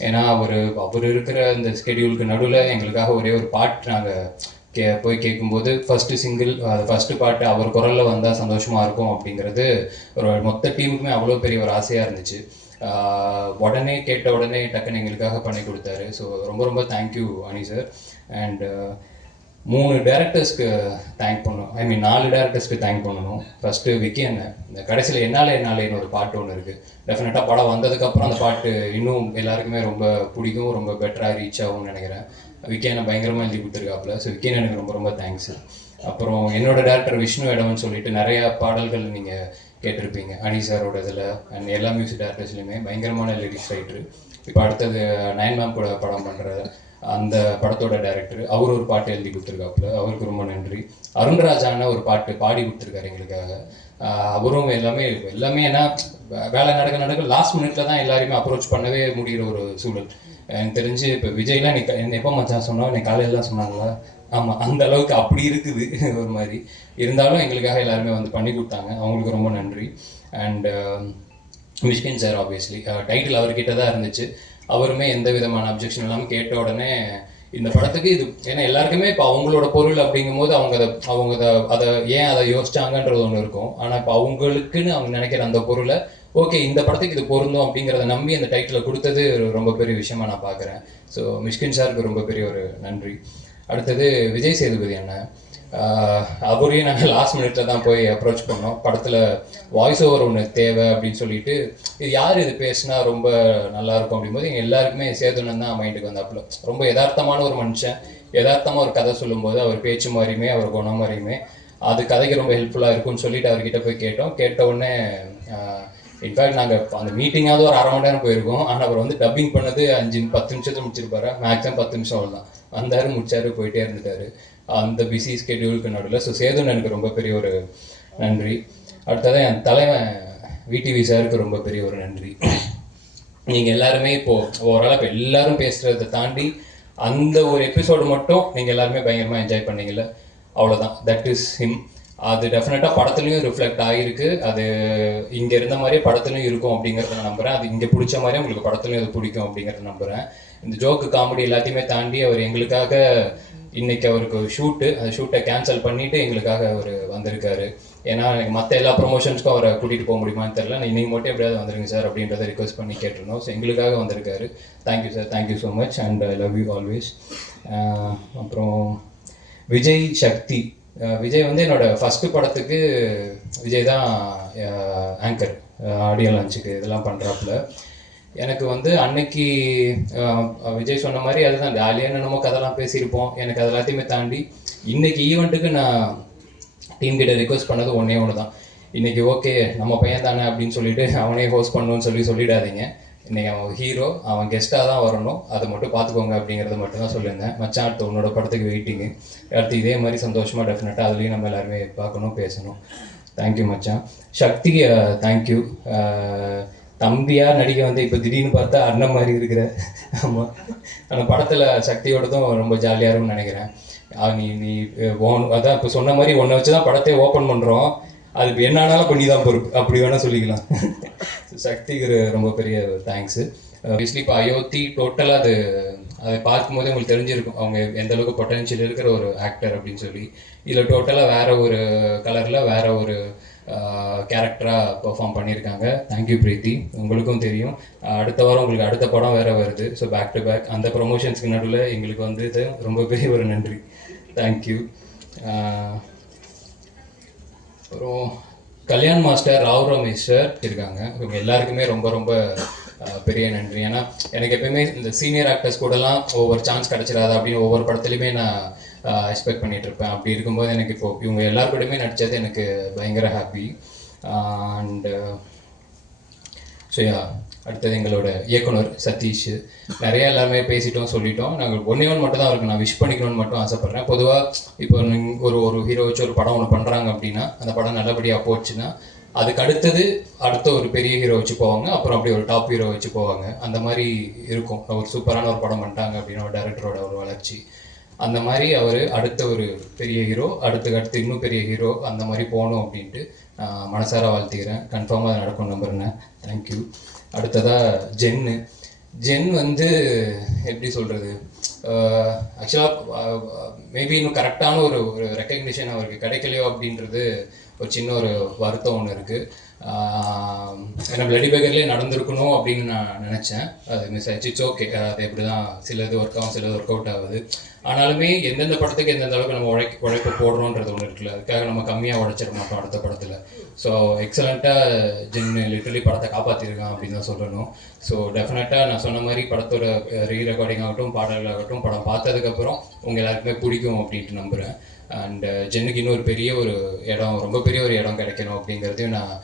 ஏன்னா அவர் இருக்கிற இந்த ஸ்கெடியூலுக்கு நடுவில் எங்களுக்காக ஒரே ஒரு பாட்டு நாங்கள் போய் கேட்கும்போது ஃபஸ்ட்டு சிங்கிள் அது ஃபஸ்ட்டு பாட்டு அவர் குரலில் வந்தால் சந்தோஷமாக இருக்கும் அப்படிங்கிறது ஒரு மொத்த டீமுக்குமே அவ்வளோ பெரிய ஒரு ஆசையாக இருந்துச்சு. உடனே கேட்ட உடனே டக்குன்னு எங்களுக்காக பண்ணி கொடுத்தாரு. ஸோ ரொம்ப ரொம்ப தேங்க்யூ அனி சார். அண்ட் 3 டேரக்டர்ஸ்க்கு தேங்க் பண்ணணும், 4 டேரக்டர்ஸ்க்கு தேங்க் பண்ணணும். ஃபஸ்ட்டு விக்கி அண்ணன், இந்த கடைசியில் என்னாலேன்னு ஒரு பாட்டு ஒன்று இருக்குது. டெஃபினட்டாக படம் வந்ததுக்கப்புறம் அந்த பாட்டு இன்னும் எல்லாருக்குமே ரொம்ப பிடிக்கும், ரொம்ப பெட்டராக ரீச் ஆகும்னு நினைக்கிறேன். விக்கி அண்ணன் பயங்கரமாக எழுதி கொடுத்துருக்காப்புல. ஸோ விக்கி அண்ணனுக்கு ரொம்ப ரொம்ப தேங்க்ஸு. அப்புறம் என்னோட டேரக்டர் விஷ்ணு இடம்னு சொல்லிட்டு நிறையா பாடல்கள் நீங்கள் கேட்டிருப்பீங்க அனி சாரோட இதில். அண்ட் எல்லா மியூசிக் டேரக்டர்ஸ்லையுமே பயங்கரமான லிரிக்ஸ் ரைட்டரு. இப்போ அடுத்தது 9 மேம் கூட படம் பண்ணுற அந்த படத்தோட டைரக்டர், அவர் ஒரு பாட்டு எழுதி கொடுத்துருக்காப்புல, அவருக்கு ரொம்ப நன்றி. அருண்ராஜான ஒரு பாட்டு பாடி கொடுத்துருக்காரு எங்களுக்காக. அவரும் எல்லாமே ஏன்னா வேலை நடக்க லாஸ்ட் மினிட்ல தான் எல்லாருமே அப்ரோச் பண்ணவே முடிகிற ஒரு சூழல். எனக்கு தெரிஞ்சு இப்போ விஜய்லாம் நீ எப்போ மச்சான் சொன்னா நீ காலையிலாம் சொன்னாங்களா, ஆமாம் அந்த அளவுக்கு அப்படி இருக்குது ஒரு மாதிரி. இருந்தாலும் எங்களுக்காக எல்லாருமே வந்து பண்ணி கொடுத்தாங்க, அவங்களுக்கு ரொம்ப நன்றி. And Mysskin sir obviously title அவர்கிட்ட தான் இருந்துச்சு. அவருமே எந்த விதமான அப்ஜெக்ஷன் இல்லாமல் கேட்ட உடனே இந்த படத்துக்கு இது ஏன்னா எல்லாருக்குமே இப்போ அவங்களோட பொருள் அப்படிங்கும்போது அதை ஏன் அதை யோசிச்சாங்கன்றது ஒன்று இருக்கும். ஆனால் இப்போ அவங்களுக்குன்னு அவங்க நினைக்கிற அந்த பொருளை ஓகே இந்த படத்துக்கு இது பொருந்தும் அப்படிங்கிறத நம்பி அந்த டைட்டிலை கொடுத்தது ரொம்ப பெரிய விஷயமா நான் பார்க்குறேன். ஸோ மிஷ்கின் சாருக்கு ரொம்ப பெரிய ஒரு நன்றி. அடுத்தது விஜய் சேதுபதி அண்ணன், அவரையும் நாங்கள் லாஸ்ட் மினிட்ல தான் போய் அப்ரோச் பண்ணோம். படத்தில் வாய்ஸ் ஓவர் ஒன்று தேவை அப்படின்னு சொல்லிட்டு, இது யார் இது பேசினா ரொம்ப நல்லாயிருக்கும் அப்படிங்கும்போது எங்கள் எல்லாருக்குமே சேதுனன் தான் மைண்டுக்கு வந்தாப்புல. ரொம்ப யதார்த்தமான ஒரு மனுஷன், யதார்த்தமாக ஒரு கதை சொல்லும்போது அவர் பேச்சு மாதிரியுமே அவர் குணம் மாதிரியுமே அது கதைக்கு ரொம்ப ஹெல்ப்ஃபுல்லாக இருக்கும்னு சொல்லிட்டு அவர்கிட்ட போய் கேட்டோம். கேட்ட உடனே இன்ஃபேக்ட் நாங்கள் அந்த மீட்டிங்காவது ஒரு 1/2 மணி நேரம் போயிருக்கோம். ஆனால் அவர் வந்து டப்பிங் பண்ணது 5-10 நிமிஷத்தில் முடிச்சிருப்பாரு, மேக்ஸிமம் 10 நிமிஷம் அவ்வளோதான். வந்தார், முடிச்சாரு, போயிட்டே இருந்துட்டாரு அந்த பிஸி ஸ்கெடியூலுக்கு நடுவில். ஸோ சேதுன் எனக்கு ரொம்ப பெரிய ஒரு நன்றி. அடுத்ததான் என் தலைவன் விடிவி சாருக்கு ரொம்ப பெரிய ஒரு நன்றி. நீங்கள் எல்லாருமே இப்போது ஓவரால் இப்போ எல்லாரும் பேசுகிறத தாண்டி அந்த ஒரு எபிசோடு மட்டும் நீங்கள் எல்லாருமே பயங்கரமாக என்ஜாய் பண்ணீங்கல்ல, அவ்வளோதான். That is him. அது டெஃபினட்டாக படத்துலையும் ரிஃப்ளெக்ட் ஆகிருக்கு. அது இங்கே இருந்த மாதிரியே படத்துலையும் இருக்கும் அப்படிங்கிறத நான் நம்புகிறேன். அது இங்கே பிடிச்ச மாதிரியே உங்களுக்கு படத்துலையும் அது பிடிக்கும் அப்படிங்கிறத நம்புகிறேன். இந்த ஜோக்கு காமெடி எல்லாத்தையுமே தாண்டி அவர் எங்களுக்காக இன்னைக்கு அவருக்கு ஷூட்டு, அந்த ஷூட்டை கேன்சல் பண்ணிவிட்டு எங்களுக்காக அவர் வந்திருக்காரு. ஏன்னா எனக்கு மற்ற எல்லா ப்ரொமோஷன்ஸ்க்கும் அவரை கூட்டிகிட்டு போக முடியுமான்னு தெரியல. நான் இன்னைக்கு மட்டும் எப்படியாவது வந்துருங்க சார் அப்படின்றத ரிக்வஸ்ட் பண்ணி கேட்டிருந்தோம். ஸோ எங்களுக்காக வந்திருக்காரு. Thank you sir, thank you so much and I love you always. அப்புறம் விஜய் சக்தி, விஜய் வந்து என்னோட ஃபஸ்ட்டு படத்துக்கு விஜய் தான் ஆங்கர், ஆடியோ லான்ச்சுக்கு இதெல்லாம் பண்ணுறாப்புல. எனக்கு வந்து அன்னைக்கு விஜய் சொன்ன மாதிரி அதுதான் ஜாலியாக நம்ம கதைலாம் பேசியிருப்போம். எனக்கு அது எல்லாத்தையுமே தாண்டி இன்னைக்கு ஈவெண்ட்டுக்கு நான் டீம் கிட்ட ரிக்வஸ்ட் பண்ணது ஒன்று தான். இன்னைக்கு ஓகே நம்ம பையன் தானே அப்படின்னு சொல்லிட்டு அவனே ஹோஸ்ட் பண்ணணும்னு சொல்லிடாதீங்க. இன்னைக்கு அவன் ஹீரோ, அவன் கெஸ்ட்டாக தான் வரணும், அதை மட்டும் பார்த்துக்கோங்க அப்படிங்கிறத மட்டும் தான் சொல்லியிருந்தேன். மச்சான் அடுத்த உன்னோட படத்துக்கு வெயிட்டிங்கு, அடுத்து இதே மாதிரி சந்தோஷமாக டெஃபினட்டாக அதுலேயும் நம்ம எல்லாருமே பார்க்கணும், பேசணும். தேங்க்யூ மச்சான். சக்தி தேங்க்யூ. தம்பியாக நடிக்க வந்து இப்போ திடீர்னு பார்த்தா அண்ணன் மாதிரி இருக்கிற. ஆமாம், அந்த படத்தில் சக்தியோடதும் ரொம்ப ஜாலியாக இருக்கும்னு நினைக்கிறேன். நீ அதான் இப்போ சொன்ன மாதிரி ஒன்றை வச்சு தான் படத்தை ஓப்பன் பண்ணுறோம், அது இப்போ என்ன ஆனாலும் பண்ணி தான் பொறுப்பு, அப்படி வேணால் சொல்லிக்கலாம். சக்திக்கு ரொம்ப பெரிய தேங்க்ஸு. ஆப்வியஸ்லி இப்போ அயோத்தி டோட்டலாக அதை பார்க்கும்போதே உங்களுக்கு தெரிஞ்சிருக்கும் அவங்க எந்த அளவுக்கு பொட்டன்ஷியல் இருக்கிற ஒரு ஆக்டர் அப்படின்னு சொல்லி. இதில் டோட்டலாக வேறு ஒரு கலரில் வேறு ஒரு கேரக்டராக பெர்ஃபார்ம் பண்ணியிருக்காங்க. தேங்க்யூ பிரீத்தி, உங்களுக்கும் தெரியும் அடுத்த வாரம் உங்களுக்கு அடுத்த படம் வேறு வருது. ஸோ பேக் டு பேக் அந்த ப்ரொமோஷன்ஸ்க்கு நடுவில் எங்களுக்கு வந்து ரொம்ப பெரிய ஒரு நன்றி. தேங்க்யூ. அப்புறம் கல்யாண் மாஸ்டர், ராவ் ரமேஷ் சார் இருக்காங்க. இவங்க எல்லாருக்குமே ரொம்ப ரொம்ப பெரிய நன்றி. ஏன்னா எனக்கு எப்பயுமே இந்த சீனியர் ஆக்டர்ஸ் கூடலாம் ஒவ்வொரு சான்ஸ் கிடச்சிடாது அப்படின்னு ஒவ்வொரு படத்துலையுமே நான் எக்ஸ்பெக்ட் பண்ணிகிட்டு இருப்பேன். அப்படி இருக்கும்போது எனக்கு இப்போது இவங்க எல்லாரு கூடயுமே நடித்தது எனக்கு பயங்கர ஹாப்பி. அண்டு ஸோ அடுத்தது எங்களோட இயக்குனர் சதீஷ். நிறையா எல்லாருமே பேசிட்டோம், சொல்லிட்டோம். நாங்கள் ஒன்றே மட்டும் தான் அவருக்கு நான் விஷ் பண்ணிக்கணும்னு மட்டும் ஆசைப்பட்றேன். பொதுவாக இப்போ ஒரு ஹீரோ வச்சு ஒரு படம் ஒன்று பண்ணுறாங்க அப்படின்னா அந்த படம் நல்லபடியாக போச்சுன்னா அதுக்கு அடுத்தது அடுத்த ஒரு பெரிய ஹீரோ வச்சு போவாங்க, அப்புறம் அப்படி ஒரு டாப் ஹீரோ வச்சு போவாங்க. அந்த மாதிரி இருக்கும். ஒரு சூப்பரான ஒரு படம் பண்ணிட்டாங்க அப்படின்னா ஒரு டைரக்டரோட ஒரு வளர்ச்சி. அந்த மாதிரி அவர் அடுத்த ஒரு பெரிய ஹீரோ, அடுத்து இன்னும் பெரிய ஹீரோ அந்த மாதிரி போகணும் அப்படின்ட்டு மனசார வாழ்த்துக்கிறேன். கன்ஃபார்மாக அதை நடக்கும் நம்புறேன். தேங்க்யூ. அடுத்ததாக ஜென் வந்து எப்படி சொல்கிறது, ஆக்சுவலாக மேபி இன்னும் கரெக்டான ஒரு ரெக்கக்னிஷன் அவருக்கு கிடைக்கலையோ அப்படின்றது ஒரு சின்ன ஒரு வருத்தம் ஒன்று இருக்குது. ஏன்னா பிளடி பேக்கர்லேயே நடந்திருக்கணும் அப்படின்னு நான் நினச்சேன். அது மிஸ் ஆயிடுச்சு. It's okay. அது எப்படி தான் சிலது ஒர்க் ஆகும், சிலது ஒர்க் அவுட் ஆகுது. ஆனாலுமே எந்தெந்த படத்துக்கு எந்தெந்த அளவுக்கு நம்ம உழைப்பு போடுறோன்றது ஒன்று இருக்குல்ல, அதுக்காக நம்ம கம்மியாக உழைச்சிட மாட்டோம் அடுத்த படத்தில். ஸோ எக்ஸலண்ட்டாக ஜென்னு லிட்டரலி படத்தை காப்பாற்றிருக்கான் அப்படின்னு தான் சொல்லணும். ஸோ டெஃபினட்டாக நான் சொன்ன மாதிரி படத்தோட ரீரெக்கார்டிங் ஆகட்டும், பாடல்களாகட்டும், படம் பார்த்ததுக்கப்புறம் உங்கள் எல்லாருக்குமே பிடிக்கும் அப்படின்ட்டு நம்புகிறேன். அண்ட் ஜென்னுக்கு இன்னொரு பெரிய ஒரு இடம், ரொம்ப பெரிய ஒரு இடம் கிடைக்கணும் அப்படிங்கிறதையும் நான்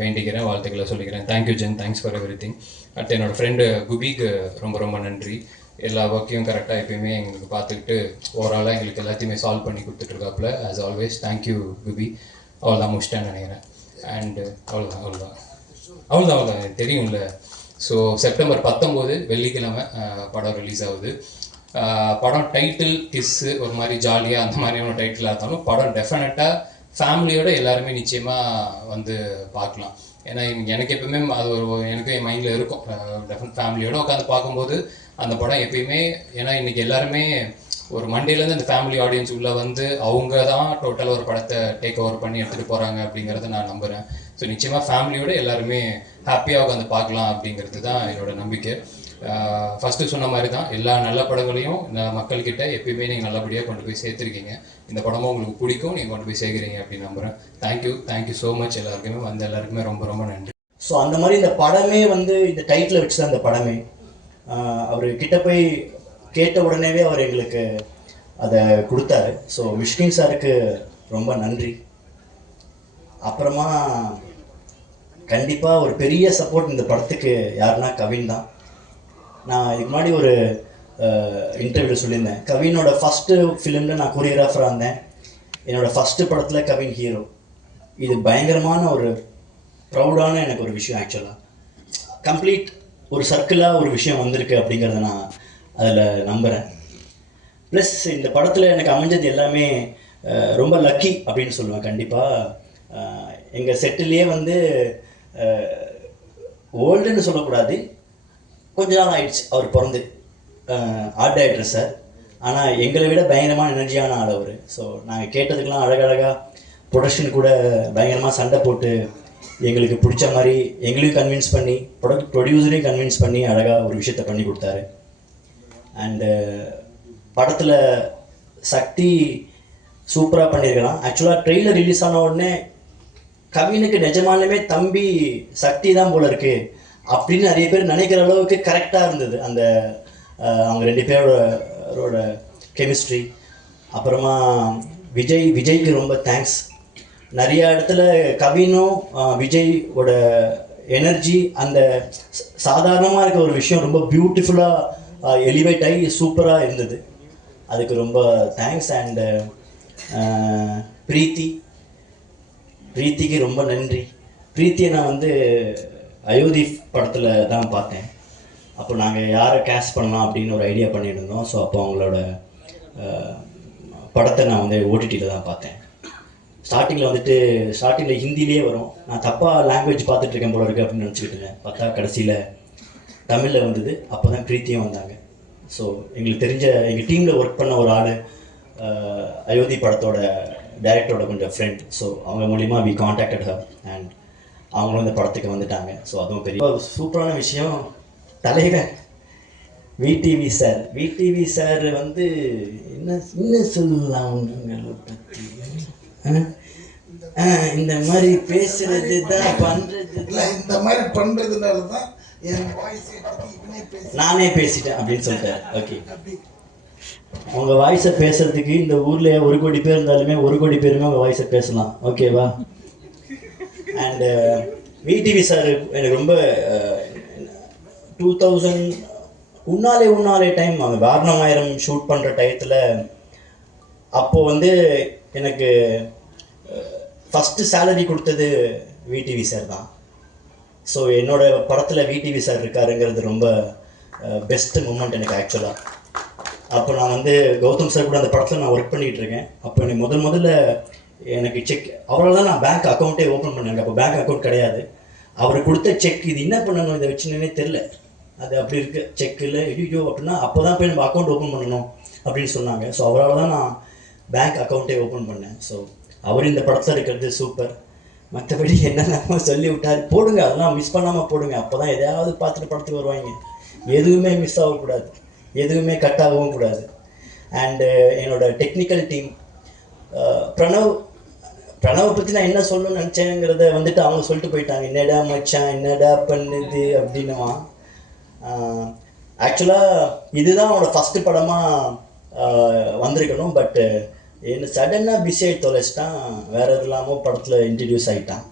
வேண்டிக்கிறேன், வாழ்த்துக்களை சொல்லிக்கிறேன். Thank you Jen, thanks for everything. அடுத்து என்னோடய ஃப்ரெண்டு குபிக்கு ரொம்ப ரொம்ப நன்றி. எல்லா ஒர்க்கையும் கரெக்டாக எப்பயுமே எங்களுக்கு பார்த்துக்கிட்டு ஓவராலாக எங்களுக்கு எல்லாத்தையுமே சால்வ் பண்ணி கொடுத்துட்ருக்காப்புல. As always thank you குபி. அவ்வளோதான் முடிச்சிட்டேன்னு நினைக்கிறேன். அண்டு அவ்வளோதான் எனக்கு தெரியும்ல. ஸோ செப்டம்பர் 19 வெள்ளிக்கிழமை படம் ரிலீஸ் ஆகுது. படம் டைட்டில் கிஸ்ஸு ஒரு மாதிரி ஜாலியாக அந்த மாதிரியான டைட்டிலாக இருந்தாலும் படம் டெஃபினட்டாக ஃபேமிலியோடு எல்லாருமே நிச்சயமாக வந்து பார்க்கலாம். ஏன்னா எனக்கு எப்பவுமே அது எனக்கு என் மைண்டில் இருக்கும். டெஃபினட் ஃபேமிலியோடு உட்காந்து பார்க்கும்போது அந்த படம் எப்பயுமே, ஏன்னா இன்றைக்கி எல்லாருமே ஒரு மண்டேலேருந்து அந்த ஃபேமிலி ஆடியன்ஸ் உள்ளே வந்து அவங்க தான் டோட்டலாக ஒரு படத்தை டேக் ஓவர் பண்ணி எடுத்துகிட்டு போகிறாங்க அப்படிங்கிறத நான் நம்புகிறேன். ஸோ நிச்சயமாக ஃபேமிலியோடு எல்லாருமே ஹாப்பியாக உட்காந்து பார்க்கலாம் அப்படிங்கிறது தான் என்னோட நம்பிக்கை. ஃபஸ்ட்டு சொன்ன மாதிரி தான் எல்லா நல்ல படங்களையும் இந்த மக்கள்கிட்ட எப்பயுமே நீங்கள் நல்லபடியாக கொண்டு போய் சேர்த்துருக்கீங்க. இந்த படமும் உங்களுக்கு பிடிக்கும், நீங்கள் கொண்டு போய் சேர்க்குறீங்க அப்படின்னு நம்புகிறேன். தேங்க்யூ ஸோ மச் எல்லாருக்குமே, வந்து எல்லாருக்குமே ரொம்ப ரொம்ப நன்றி. ஸோ அந்த மாதிரி இந்த படமே வந்து இந்த டைட்டில் வச்சு தான் இந்த படமே. அவர் கிட்ட போய் கேட்ட உடனேவே அவர் எங்களுக்கு அதை கொடுத்தாரு. ஸோ மிஷ்கின் சாருக்கு ரொம்ப நன்றி. அப்புறமா கண்டிப்பாக ஒரு பெரிய சப்போர்ட் இந்த படத்துக்கு யாருன்னா கவின் தான். நான் இதுக்கு முன்னாடி ஒரு இன்டர்வியூவில் சொல்லியிருந்தேன், கவினோட ஃபஸ்ட்டு ஃபிலிமில் நான் கொரியோகிராஃபராக இருந்தேன். என்னோடய ஃபஸ்ட்டு படத்தில் கவின் ஹீரோ. இது பயங்கரமான ஒரு ப்ரௌடான எனக்கு ஒரு விஷயம். ஆக்சுவலாக கம்ப்ளீட் ஒரு சர்க்கிளாக ஒரு விஷயம் வந்திருக்கு அப்படிங்கிறத நான் அதில் நம்புகிறேன். ப்ளஸ் இந்த படத்தில் எனக்கு அமைஞ்சது எல்லாமே ரொம்ப லக்கி அப்படின்னு சொல்லுவேன். கண்டிப்பாக எங்கள் செட்டிலேயே வந்து ஓல்டுன்னு சொல்லக்கூடாது, கொஞ்ச நாள் ஆயிடுச்சு அவர் பிறந்து, ஆர்ட் டைரக்டர் சார். ஆனால் எங்களை விட பயங்கரமான எனர்ஜியான ஆள் அவர். ஸோ நாங்கள் கேட்டதுக்கெலாம் அழகழகாக ப்ரொடக்ஷன் கூட பயங்கரமாக சண்டை போட்டு எங்களுக்கு பிடிச்ச மாதிரி எங்களையும் கன்வின்ஸ் பண்ணி ப்ரொடியூசரையும் கன்வின்ஸ் பண்ணி அழகாக ஒரு விஷயத்தை பண்ணி கொடுத்தாரு. அண்டு படத்தில் சக்தி சூப்பராக பண்ணியிருக்கலாம். ஆக்சுவலாக ட்ரெய்லர் ரிலீஸ் ஆன உடனே கவினுக்கு நிஜமாலுமே தம்பி சக்தி தான் போல இருக்குது அப்படின்னு நிறைய பேர் நினைக்கிற அளவுக்கு கரெக்டாக இருந்தது அந்த அவங்க ரெண்டு பேரோட கெமிஸ்ட்ரி. அப்புறமா விஜய்க்கு ரொம்ப தேங்க்ஸ். நிறைய இடத்துல கவினும் விஜயோட எனர்ஜி அந்த சாதாரணமாக இருக்க ஒரு விஷயம் ரொம்ப பியூட்டிஃபுல்லாக எலிவேட் ஆகி சூப்பராக இருந்தது. அதுக்கு ரொம்ப தேங்க்ஸ். அண்டு பிரீத்திக்கு ரொம்ப நன்றி. பிரீத்தியை நான் வந்து அயோத்தி படத்தில் தான் பார்த்தேன். அப்போ நாங்கள் யாரை கேஸ்ட் பண்ணலாம் அப்படின்னு ஒரு ஐடியா பண்ணியிருந்தோம். ஸோ அப்போ அவங்களோட படத்தை நான் வந்து ஓடிடியில் தான் பார்த்தேன். ஸ்டார்டிங்கில் ஹிந்திலேயே வரும். நான் தப்பாக லாங்குவேஜ் பார்த்துட்ருக்கேன் போல இருக்குது அப்படின்னு நினச்சிக்கிட்டு இருந்தேன். பார்த்தா கடைசியில் தமிழில் வந்தது. அப்போ தான் பிரீத்தியும் வந்தாங்க. ஸோ எங்களுக்கு தெரிஞ்ச எங்கள் டீமில் ஒர்க் பண்ண ஒரு ஆள் அயோத்தி படத்தோட டைரக்டரோட கொஞ்சம் ஃப்ரெண்ட். ஸோ அவங்க மூலிமா வி கான்டாக்டட் ஹர் அண்ட் அவங்களும் இந்த படத்துக்கு வந்துட்டாங்க. ஸோ அதுவும் பெரிய சூப்பரான விஷயம். தலைவர் விடிவி சார் வந்து என்ன சொல்லலாம் உங்களை பற்றி. இந்த மாதிரி பேசுறது தான் பண்றது இல்லை இந்த மாதிரி பண்ணுறதுனால தான் என் வாய்ஸ் இவனே பேசி நானே பேசிட்டேன் அப்படின்னு சொல்லிட்டேன். ஓகே, உங்க வாய்ஸை பேசுறதுக்கு இந்த ஊர்ல 1 கோடி பேர் இருந்தாலுமே 1 கோடி பேருமே உங்க வாய்ஸை பேசலாம். ஓகேவா? அண்ட் விடிவி சார் எனக்கு ரொம்ப 2000 உன்னாலே டைம் அவங்க வாரணமாயிரம் ஷூட் பண்ணுற டயத்தில் அப்போது வந்து எனக்கு ஃபஸ்ட்டு சேலரி கொடுத்தது விடிவி சார் தான். ஸோ என்னோட படத்தில் விடிவி சார் இருக்காருங்கிறது ரொம்ப பெஸ்ட்டு மூமெண்ட் எனக்கு ஆக்சுவலாக. அப்போ நான் வந்து கௌதம் சார் கூட அந்த படத்தில் நான் ஒர்க் பண்ணிகிட்டு இருக்கேன். அப்போ எனக்கு முதல்ல எனக்கு செக் அவரால் தான் நான் பேங்க் அக்கௌண்ட்டே ஓப்பன் பண்ணேன். அப்போ பேங்க் அக்கௌண்ட் கிடையாது. அவர் கொடுத்த செக் இது என்ன பண்ணணும் இதை வச்சுன்னே தெரில. அது அப்படி இருக்குது செக்கில் ஐயோ அப்படின்னா அப்போ தான் போய் நம்ம அக்கௌண்ட் ஓப்பன் பண்ணணும் அப்படின்னு சொன்னாங்க. ஸோ அவரால் தான் நான் பேங்க் அக்கௌண்ட்டே ஓப்பன் பண்ணேன். ஸோ அவர் இந்த படத்தில் இருக்கிறது சூப்பர். மற்றபடி என்னென்ன சொல்லி விட்டார் போடுங்க, அதெல்லாம் மிஸ் பண்ணாமல் போடுங்க. அப்போ தான் எதையாவது பார்த்துட்டு படத்துக்கு வருவாங்க. எதுவுமே மிஸ் ஆகக்கூடாது, எதுவுமே கட் ஆகவும் கூடாது. அண்டு என்னோட டெக்னிக்கல் டீம் பிரணவை பற்றி நான் என்ன சொல்லணும்னு நினச்சேங்கிறத வந்துட்டு அவங்க சொல்லிட்டு போயிட்டாங்க. என்னடா மச்சான் என்னடா பண்ணுது அப்படின்னுவான். ஆக்சுவலாக இதுதான் அவனோட ஃபஸ்ட்டு படமாக வந்திருக்கணும். பட்டு என்ன சடனாக பிஸி ஆகி தொலைச்சிட்டான். வேறு எது இல்லாமல் படத்தில் இன்ட்ரடியூஸ் ஆகிட்டான்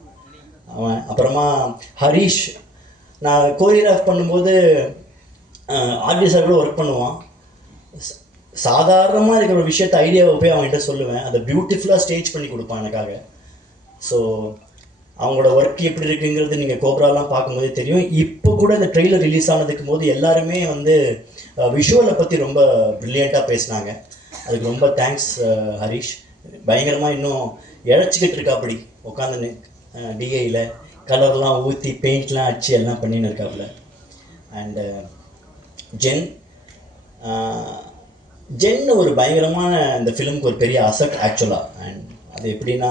அவன். அப்புறமா ஹரீஷ் நான் கோரியோகிராஃப் பண்ணும்போது ஆர்டிஸ்டாக கூட ஒர்க் பண்ணுவான். சாதாரணமாக இருக்கிற ஒரு விஷயத்தை ஐடியாவை போய் அவன்கிட்ட சொல்லுவேன். அதை பியூட்டிஃபுல்லாக ஸ்டேஜ் பண்ணி கொடுப்பான் எனக்காக. ஸோ அவங்களோட ஒர்க் எப்படி இருக்குங்கிறது நீங்கள் கோப்ராலாம் பார்க்கும்போதே தெரியும். இப்போ கூட இந்த ட்ரெய்லர் ரிலீஸ் ஆனதுக்கும் போது எல்லாருமே வந்து விஷுவலை பற்றி ரொம்ப ப்ரில்லியண்ட்டாக பேசினாங்க. அதுக்கு ரொம்ப தேங்க்ஸ் ஹரீஷ். பயங்கரமாக இன்னும் இழைச்சிக்கிட்டு இருக்காப்படி உட்காந்துன்னு டிஐயில் கலர்லாம் ஊற்றி பெயிண்ட்லாம் அடிச்சு எல்லாம் பண்ணின்னு இருக்காப்புல. அண்டு ஜென் ஒரு பயங்கரமான இந்த ஃபிலிமுக்கு ஒரு பெரிய அசட் ஆக்சுவலாக. அண்ட் அது எப்படின்னா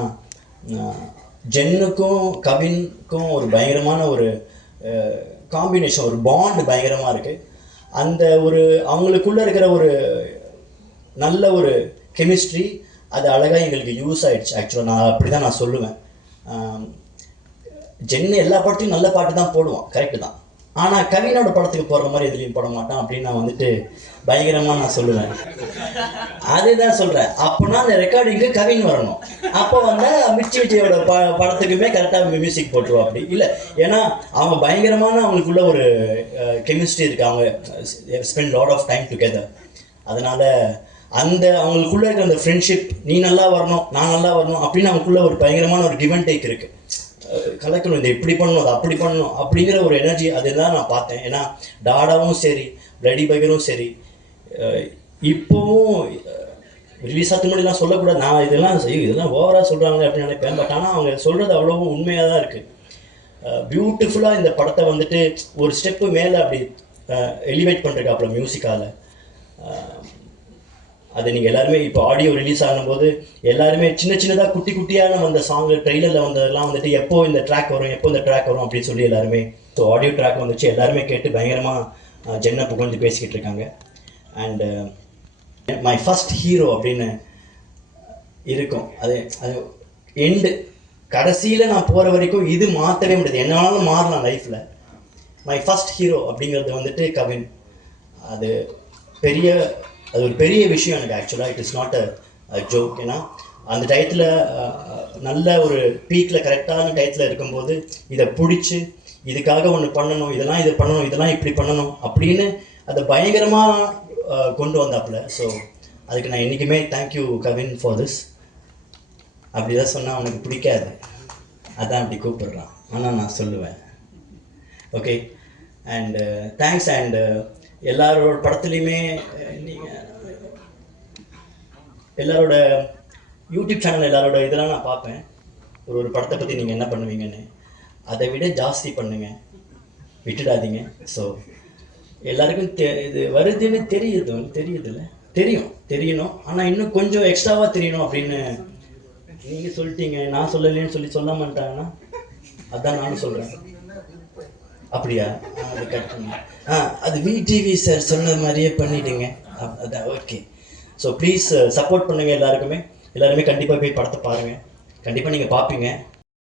ஜென்னுக்கும் கவினுக்கும் ஒரு பயங்கரமான ஒரு காம்பினேஷன், ஒரு பாண்ட் பயங்கரமாக இருக்குது. அந்த ஒரு அவங்களுக்குள்ளே இருக்கிற ஒரு நல்ல ஒரு கெமிஸ்ட்ரி அது அழகாக எங்களுக்கு யூஸ் ஆகிடுச்சு ஆக்சுவலாக. நான் அப்படி தான் நான் சொல்லுவேன். ஜென்னு எல்லா பாட்டையும் நல்ல பாட்டு தான் போடுவான், கரெக்டு தான். ஆனால் கவினோட படத்துக்கு போடுற மாதிரி எதுலேயும் போட மாட்டான் அப்படின்னு நான் வந்துட்டு பயங்கரமாக நான் சொல்லுவேன். அதுதான் சொல்கிறேன். அப்போனா அந்த ரெக்கார்டிங்கு கவின் வரணும். அப்போ வந்தால் மிர்ச்சி விஜயோட படத்துக்குமே கரெக்டாக மியூசிக் போட்டுருவோம். அப்படி இல்லை, ஏன்னா அவங்க பயங்கரமான அவங்களுக்குள்ள ஒரு கெமிஸ்ட்ரி இருக்குது. அவங்க spend lot of time together. அதனால் அந்த அவங்களுக்குள்ளே இருக்கிற அந்த ஃப்ரெண்ட்ஷிப், நீ நல்லா வரணும் நான் நல்லா வரணும் அப்படின்னு அவங்களுக்குள்ள ஒரு பயங்கரமான ஒரு கிவ் அண்ட் டேக் இருக்குது. கலக்கணும், இதை இப்படி பண்ணணும் அது அப்படி பண்ணணும் அப்படிங்கிற ஒரு எனர்ஜி அதுதான் நான் பார்த்தேன். ஏன்னா டாடாவும் சரி பிளடி பகரும் சரி இப்போவும் ரிலீஸ் ஆகிறது முன்னாடிலாம் சொல்லக்கூடாது. நான் இதெல்லாம் ஓவராக சொல்கிறாங்களே அப்படின்னு நினைப்பேன். பட் ஆனால் அவங்க சொல்கிறது அவ்வளோவும் உண்மையாக தான் இருக்குது. பியூட்டிஃபுல்லாக இந்த படத்தை வந்துட்டு ஒரு ஸ்டெப்பு மேலே அப்படி எலிவேட் பண்ணுறக்காப்புல மியூசிக்கால். அதை நீங்கள் எல்லாருமே இப்போ ஆடியோ ரிலீஸ் ஆகும்போது எல்லாருமே சின்னதாக குட்டியாக நம்ம அந்த சாங்கு ட்ரெய்லரில் வந்ததெல்லாம் வந்துட்டு எப்போ இந்த ட்ராக் வரும் அப்படின்னு சொல்லி எல்லாருமே ஸோ ஆடியோ ட்ராக் வந்துச்சு. எல்லாருமே கேட்டு பயங்கரமாக ஜென்னை புகழ்ந்து பேசிக்கிட்டு இருக்காங்க. அண்டு மை ஃபஸ்ட் ஹீரோ அப்படின்னு இருக்கும். அது எண்டு கடைசியில் நான் போகிற வரைக்கும் இது மாற்றவே முடியாது. என்னாலும் மாறலாம் லைஃப்பில். மை ஃபஸ்ட் ஹீரோ அப்படிங்கிறது வந்துட்டு கவின். அது ஒரு பெரிய விஷயம் எனக்கு ஆக்சுவலாக. It is not a joke. ஏன்னா அந்த டயத்தில் நல்ல ஒரு பீக்கில் கரெக்டான டயத்தில் இருக்கும்போது இதை பிடிச்சி இதுக்காக ஒன்று பண்ணணும், இது பண்ணணும், இதெல்லாம் இப்படி பண்ணணும் அப்படின்னு அதை பயங்கரமாக கொண்டு வந்தாப்புல. ஸோ அதுக்கு நான் என்றைக்குமே தேங்க்யூ கவின் ஃபார் திஸ். அப்படி தான் சொன்னால் அவனுக்கு பிடிக்காது, அதான் அப்படி கூப்பிடுறான். ஆனால் நான் சொல்லுவேன் ஓகே. And thanks. அண்டு எல்லாரோட படத்துலையுமே நீங்கள் எல்லாரோட யூடியூப் சேனல் எல்லாரோட இதெல்லாம் நான் பார்ப்பேன். ஒரு படத்தை பற்றி நீங்கள் என்ன பண்ணுவீங்கன்னு அதை விட ஜாஸ்தி பண்ணுங்கள், விட்டுடாதீங்க. ஸோ எல்லாருக்கும் இது வருதுன்னு தெரியணும். ஆனால் இன்னும் கொஞ்சம் எக்ஸ்ட்ராவாக தெரியணும் அப்படின்னு நீங்கள் சொல்லிட்டீங்க. நான் சொல்லலைன்னு சொல்ல மாட்டாங்கன்னா அதுதான் நானும் சொல்கிறேன். அப்படியா? அது கட் பண்ண அது விடிவி சார் சொன்ன மாதிரியே பண்ணிவிடுங்க. அதான் ஓகே. ஸோ ப்ளீஸ் சப்போர்ட் பண்ணுங்கள் எல்லாருமே கண்டிப்பாக போய் படத்தை பாருங்கள். கண்டிப்பாக நீங்கள் பார்ப்பீங்க.